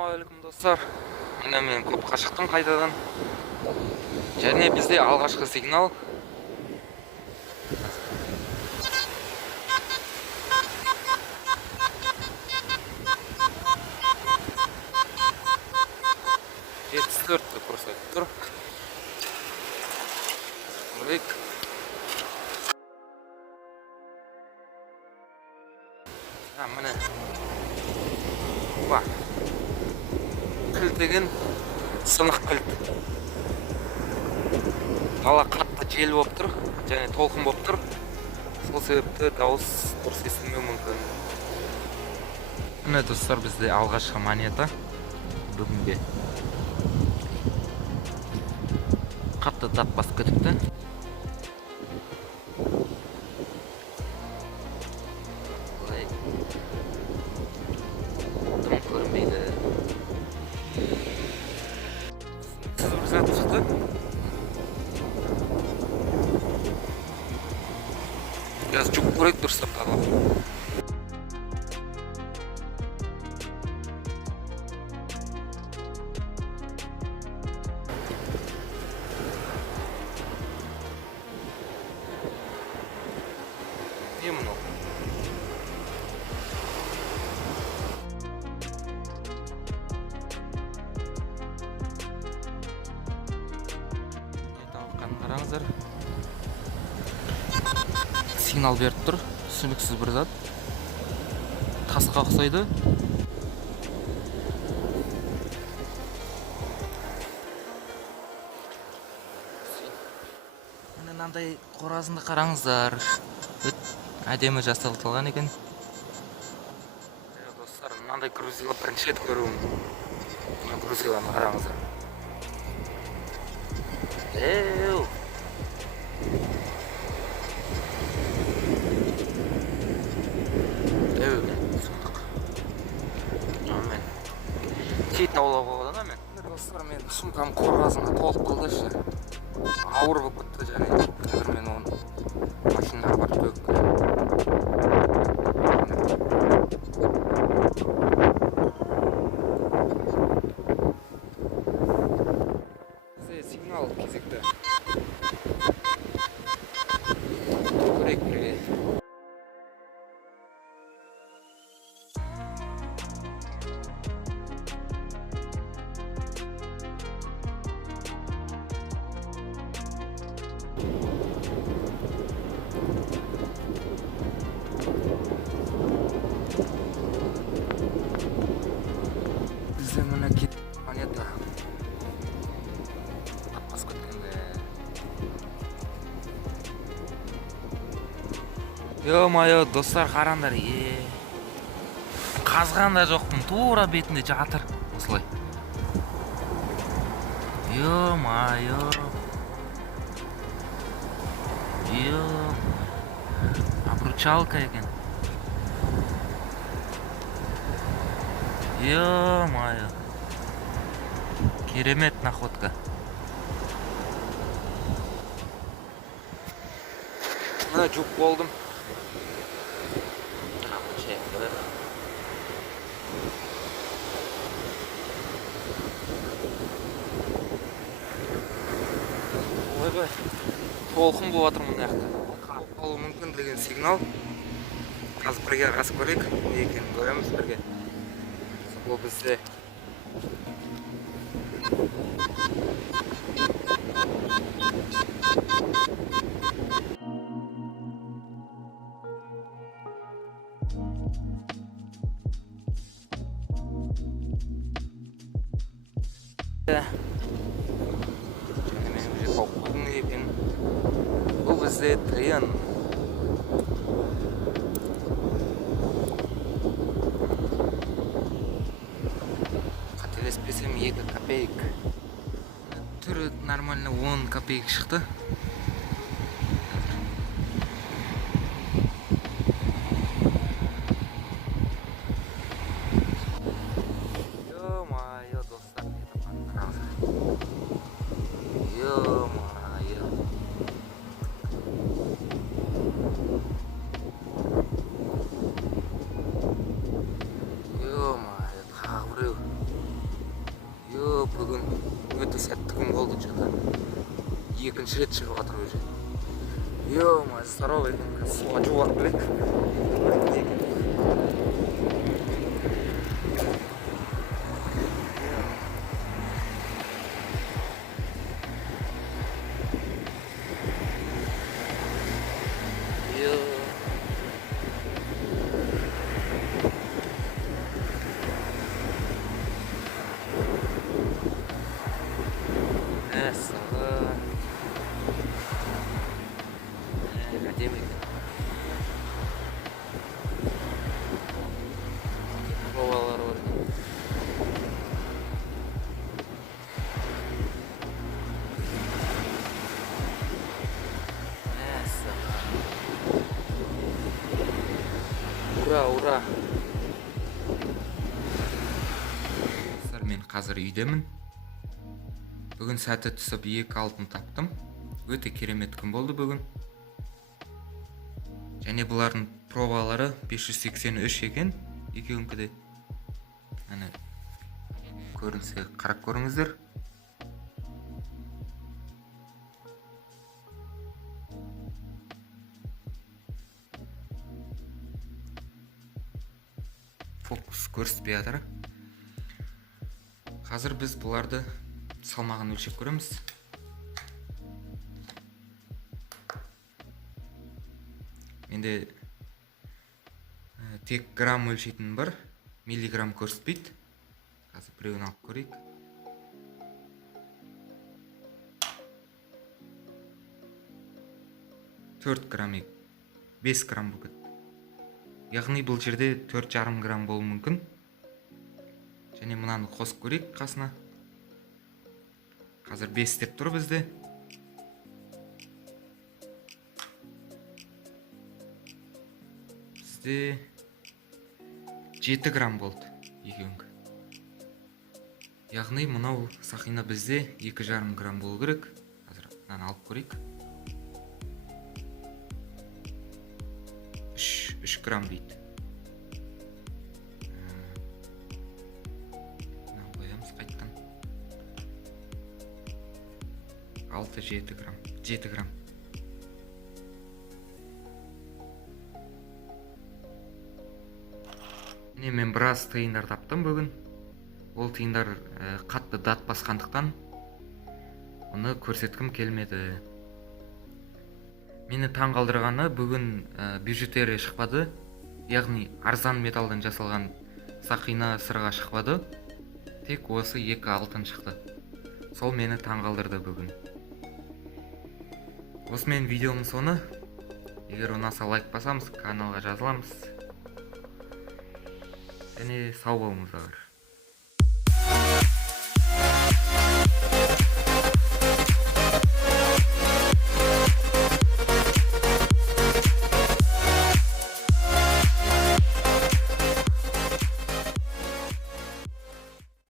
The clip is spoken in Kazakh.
Ассалаумағалейкум достар. Міне мен клубқа шықтым қайтадан. Және бізде алғашқы сигнал. Жетпіс төртті көрсетіп тұр. Көрейік. Міне. Ба. Кілт деген сынық кілт. Ала қатты жел болып тұр, және толқын болып тұр. Сол себепті дауыс дұрыс естілмеуі мүмкін. Міне достар, бізде алғашқы монета бүгінге. Қатты дат басып кетіпті. Дым көрінбейді. Зат шықты. Biraz çok korrekt dursa falan. Не много. Қараңыздар. Сигнал беріп тұр, түсініксіз бір зат. Тасқа ұқсайды. Мынандай қоразынды қараңыздар. Әдемі жасалған екен. Достар, мынандай грузила бірінші рет көруім. Грузиланы қараңыздар. Чейт аулауға қодан мен. Достар, мен сумкам қорғасынға толып қалды. Ауыр болып кетті, және қазір мен оны машинаға барып төгіп келемін. Сигнал кезекті. Көрейік бірге. Бізде мына монета басып кеткенде. Йо-майо, достар, қараңдар. Қазған да жоқпын, тура бетінде жатыр. Осылай. Йо-майо. Обручалка екен. Ё-майо. Керемет находка. Мына жүк болдым. Ойбай, толқын болып жатыр мына жақта. Ол мүмкін деген сигнал. Қазір бірге қарасып көрейік, не екенін көреміз бірге. Бұл бізде бұл бізде тиын. Қателеспесем 2 копейк. Түрі нормально 10 копейк шықты. Ё-майо, достар, ё-майо. Ё-майо, тағы біреу. өте сәтті күн болды жаңа. Екінші рет шығып жатыр уже. Ё-мо, здоровый күн. Суға жуып келек. Әдемі екен. Провалары бар екен. Ура, ура. Мен қазір үйдемін. Бүгін сәті түсіп 2 алтын таптым. Өте керемет күн болды бүгін. Және бұлардың пробалары 583 екен. Екеуінкі де. Әне көрінсе қарап көріңіздер. Фокус көрсетпей жатыр. Қазір біз бұларды салмағын өлшеп көреміз. Менде тек грамм өлшейтін бар, миллиграмм көрсетпейді. Қазір біреуін алып көрейік. Төрт грамм, 5 грамм бүгін. Яғни бұл жерде 4,5 грамм болуы мүмкін. Және мұнаны қосып көрейік қасына. Қазір 5 деп тұр бізде. Бізде 7 грамм болды екеуінгі. Яғни мұнау сақина бізде 2,5 грамм болу керек. Қазір мұнаны алып көрейік. 3 грамм дейді. Мұнан қоямыз қайттан. 6-7 грамм. 7 грамм. Мен біраз тиындар таптым бүгін. Ол тиындар қатты дат басқандықтан оны көрсеткім келмеді. Мені таң қалдырғаны бүгін бижутерия шықпады. Яғни арзан металдан жасалған сақина сырға шықпады. Тек осы 2 алтын шықты. Сол мені таң қалдырды бүгін. Осымен видеомыз соңы. Егер ұнаса лайк басамыз, каналға жазыламыз. Және сау болыңыздар.